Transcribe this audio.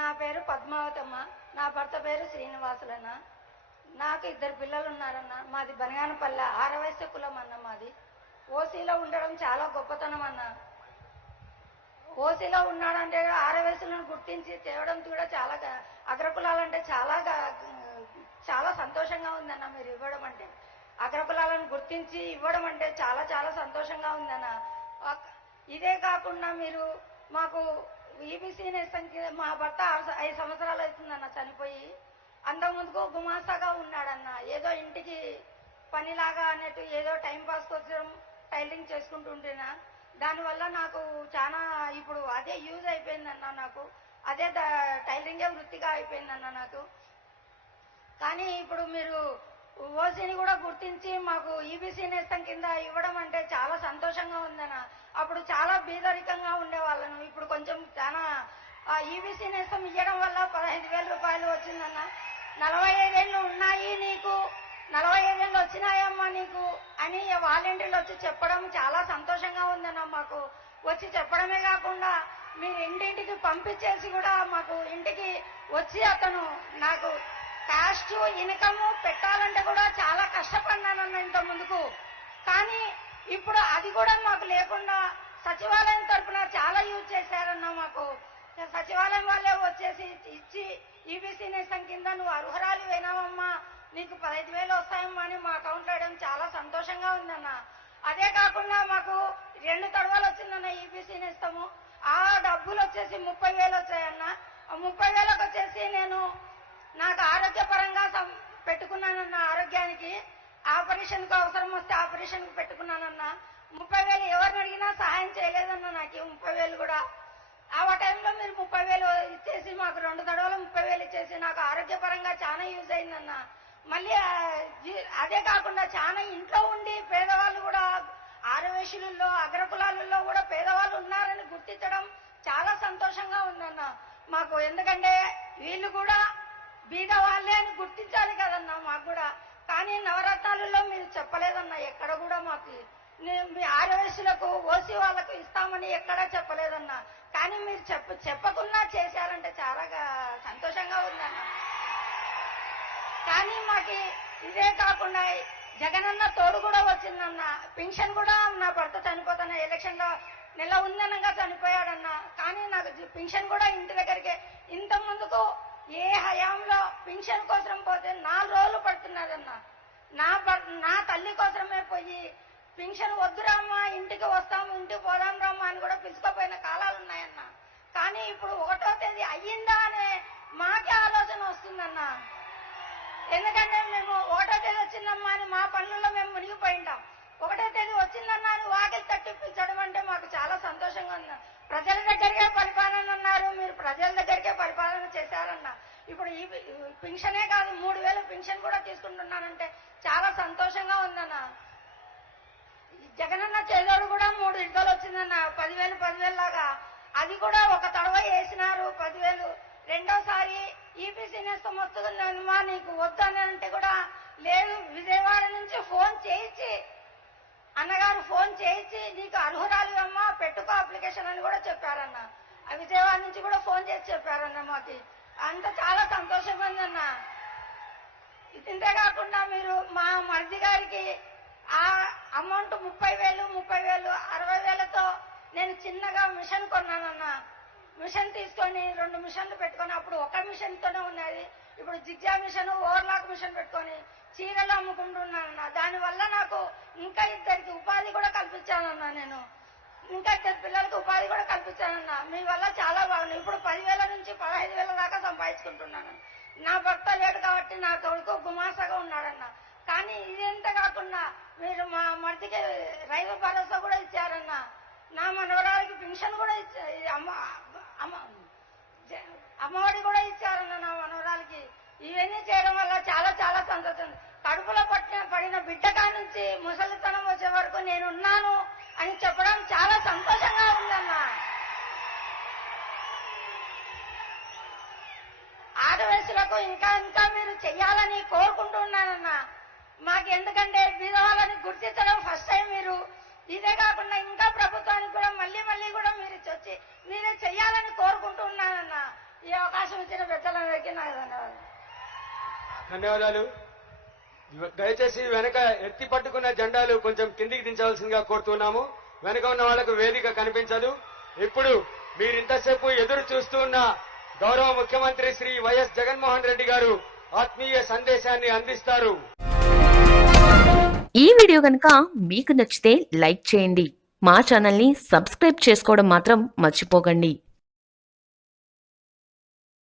నా పేరు పద్మావతమ్మ. నా భర్త పేరు శ్రీనివాసులన్న. నాకు ఇద్దరు పిల్లలు ఉన్నారన్న మాది బనగానపల్లె. ఆరవయస్య కులం అన్న మాది. ఓసీలో ఉండడం చాలా గొప్పతనం అన్న. ఓసీలో ఉన్నాడంటే ఆరవయసులను గుర్తించి తేవడం కూడా చాలా అగ్రకులాలంటే చాలా చాలా సంతోషంగా ఉందన్న మీరు ఇవ్వడం అంటే. అగ్రకులాలను గుర్తించి ఇవ్వడం అంటే చాలా చాలా సంతోషంగా ఉందన్న. ఇదే కాకుండా మీరు మాకు ఈబీసీ సంఖ్య మా భర్త ఐదు సంవత్సరాలు అవుతుందన్న చనిపోయి అంతకు ముందుకు గుమాస్తాగా ఉన్నాడన్న. ఏదో ఇంటికి పనిలాగా అన్నట్టు ఏదో టైం పాస్ కోసం టైలింగ్ చేసుకుంటుంటేనా. దానివల్ల నాకు చాలా ఇప్పుడు అదే యూజ్ అయిపోయిందన్న నాకు. అదే టైలింగే టైలరింగే వృత్తిగా అయిపోయిందన్న నాకు. కానీ ఇప్పుడు మీరు ఓసీని కూడా గుర్తించి మాకు ఈబీసీ నేస్తం కింద ఇవ్వడం అంటే చాలా సంతోషంగా ఉందన్న. అప్పుడు చాలా బీదరికంగా ఉండేవాళ్ళను. ఇప్పుడు కొంచెం చాలా ఆ ఈబీసీ నేస్తం ఇవ్వడం వల్ల పదహైదు వేల రూపాయలు వచ్చిందన్న. నలభై ఐదేళ్ళు ఉన్నాయి నీకు. నలభై ఐదేళ్ళు వచ్చినాయమ్మా నీకు అని వాలంటీర్లు వచ్చి చెప్పడం చాలా సంతోషంగా ఉందన్న మాకు. వచ్చి చెప్పడమే కాకుండా మీరు ఇంటింటికి పంపించేసి కూడా మాకు ఇంటికి వచ్చి అతను నాకు కాస్ట్ ఇన్కమ్ పెట్టాలంటే కూడా చాలా కష్టపడినానన్న ఇంత ముందుకు. కానీ ఇప్పుడు అది కూడా మాకు లేకుండా సచివాలయం తరఫున చాలా యూజ్ చేశారన్న మాకు. సచివాలయం వాళ్ళే వచ్చేసి ఇచ్చి ఈబీసీ నేసం కింద నువ్వు అర్హురాలు వేనావమ్మా నీకు పదహైదు వేలు వస్తాయమ్మా అని మా అకౌంట్లో వేయడం చాలా సంతోషంగా ఉందన్న. అదే కాకుండా మాకు రెండు తడవలు వచ్చిందన్న ఈబీసీ నేస్తాము ఆ డబ్బులు వచ్చేసి ముప్పై వేలు వచ్చాయన్న. ముప్పై వేలకు వచ్చేసి నేను నాకు ఆరోగ్యపరంగా సం- పెట్టుకున్నానన్న ఆరోగ్యానికి ఆపరేషన్కు అవసరం వస్తే ఆపరేషన్కు పెట్టుకున్నానన్న ముప్పై వేలు ఎవరిని అడిగినా సహాయం చేయలేదన్న నాకు ముప్పై వేలు కూడా. ఆ టైంలో మీరు ముప్పై వేలు ఇచ్చేసి మాకు రెండు దడవలు ముప్పై వేలు ఇచ్చేసి నాకు ఆరోగ్యపరంగా చాలా యూజ్ అయిందన్న. మళ్ళీ అదే కాకుండా చాలా ఇంట్లో ఉండి పేదవాళ్ళు కూడా ఆరవేశులలో అగ్రకులాలలో కూడా పేదవాళ్ళు ఉన్నారని గుర్తించడం చాలా సంతోషంగా ఉందన్న. మాకు ఎందుకంటే వీళ్ళు కూడా బీద వాళ్ళే అని గుర్తించాలి కదన్నా మాకు కూడా. కానీ నవరత్నాలలో మీరు చెప్పలేదన్నా ఎక్కడ కూడా మాకు. మీ ఆర్యవయసులకు ఓసీ వాళ్ళకు ఇస్తామని ఎక్కడా చెప్పలేదన్నా. కానీ మీరు చెప్ప చెప్పకుండా చేశారంటే చాలా సంతోషంగా ఉందన్న. కానీ మాకు ఇదే కాకుండా జగనన్న తోడు కూడా వచ్చిందన్న. పెన్షన్ కూడా నా భర్త చనిపోతున్న ఎలక్షన్లో నెల ఉందనగా చనిపోయాడన్న. కానీ నాకు పెన్షన్ కూడా ఇంటి దగ్గరికి. ఇంత ముందుకు ఏ హయాంలో పింఛన్ కోసం పోతే నాలుగు రోజులు పడుతున్నదన్న నా నా తల్లి కోసమే పోయి పింఛన్ వద్దురామ్మా ఇంటికి వస్తాము ఇంటికి పోదాం రామ్మా అని కూడా పిలుచుకోపోయిన కాలాలు ఉన్నాయన్న. కానీ ఇప్పుడు ఒకటో తేదీ అయ్యిందా అనే మాకే ఆలోచన వస్తుందన్న. ఎందుకంటే మేము ఒకటో తేదీ వచ్చిందమ్మా అని మా పనులలో మేము మునిగిపోయింటాం. ఒకటో తేదీ వచ్చిందన్నా అని వాకిలి తట్టిప్పించడం అంటే మాకు చాలా సంతోషంగా ఉంది. ప్రజల దగ్గరికే పరిపాలన అన్నారు మీరు ప్రజల దగ్గరికే పరిపాలన చేశారన్న. ఇప్పుడు ఈ పెన్షనే పింఛనే కాదు మూడు వేలు పింఛన్ కూడా తీసుకుంటున్నానంటే చాలా సంతోషంగా ఉందన్న. జగనన్న చేదోడు కూడా మూడు ఇద్దరు వచ్చిందన్న పదివేలు పదివేలు లాగా. అది కూడా ఒక తడవ వేసినారు పదివేలు. రెండోసారి ఈపీసీనే నేస్తం వస్తుందమ్మా నీకు వద్దనంటే కూడా లేదు. విజయవాడ నుంచి ఫోన్ చేయించి అన్నగారు ఫోన్ చేయించి నీకు అర్హురాలు అమ్మా పెట్టుకో అప్లికేషన్ అని కూడా చెప్పారన్న. ఆ విజయవాడ నుంచి కూడా ఫోన్ చేసి చెప్పారన్న మాకి. అంత చాలా సంతోషంగా ఉందన్న ఇంతే కాకుండా మీరు మా మరిది గారికి ఆ అమౌంట్ ముప్పై వేలు ముప్పై వేలు అరవై వేలతో నేను చిన్నగా మిషన్ కొన్నానన్న. మిషన్ తీసుకొని రెండు మిషన్లు పెట్టుకొని అప్పుడు ఒక మిషన్తోనే ఉన్నది. ఇప్పుడు జిగ్జా మిషన్ ఓవర్లాక్ మిషన్ పెట్టుకొని చీరలు అమ్ముకుంటున్నానన్న. దానివల్ల నాకు ఇంకా ఇద్దరికి ఉపాధి కూడా కల్పించానన్నా నేను. ఇంకా ఇద్దరు పిల్లలకు ఉపాధి కూడా కల్పించానన్న. మీ వల్ల చాలా బాగుంది. ఇప్పుడు పదివేల నుంచి పదహైదు వేల దాకా సంపాదించుకుంటున్నాను. నా భర్త లేడు కాబట్టి నా కొడుకు గుమాసగా ఉన్నాడన్న. కానీ ఇదంత కాకుండా మీరు మా మరిదికి రైతు భరోసా కూడా ఇచ్చారన్న. నా మనవరాలకి పెన్షన్ కూడా ఇచ్చా అమ్మ అమ్మ జ- అమ్మఒడి కూడా ఇచ్చారన్న నా మనవరాలకి. ఇవన్నీ చేయడం వల్ల చాలా చాలా సంతోషం. కడుపులో పట్టిన పడిన బిడ్డ నుంచి ముసలితనం వచ్చే వరకు నేను ఉన్నాను అని చెప్పడం చాలా సంతోషంగా ఉందన్న ఆడవేసులకు ఇంకా ఇంకా మీరు చెయ్యాలని కోరుకుంటున్నానన్నా మాకు ఎందుకంటే బీదవాళ్ళని గుర్తించడం ఫస్ట్ టైం మీరు. ఇదే కాకుండా ఇంకా ప్రభుత్వానికి కూడా మళ్ళీ మళ్ళీ కూడా మీరు వచ్చి మీరే చెయ్యాలని కోరుకుంటున్నానన్నా ఈ అవకాశం వచ్చినందుకు నాకు ధన్యవాదాలు. ధన్యవాదాలు. దయచేసి వెనక ఎత్తి పట్టుకున్న జెండాలు కొంచెం కిందికి దించవలసిందిగా కోరుతున్నాము. వెనక ఉన్న వాళ్ళకు వేదిక కనిపించదు. ఇప్పుడు మీరు ఇంతసేపు ఎదురు చూస్తూ ఉన్న గౌరవ ముఖ్యమంత్రి శ్రీ వైఎస్ జగన్మోహన్ రెడ్డి గారు ఆత్మీయ సందేశాన్ని అందిస్తారు. ఈ వీడియో కనుక మీకు నచ్చితే లైక్ చేయండి. మా ఛానల్ని సబ్స్క్రైబ్ చేసుకోవడం మాత్రం మర్చిపోకండి.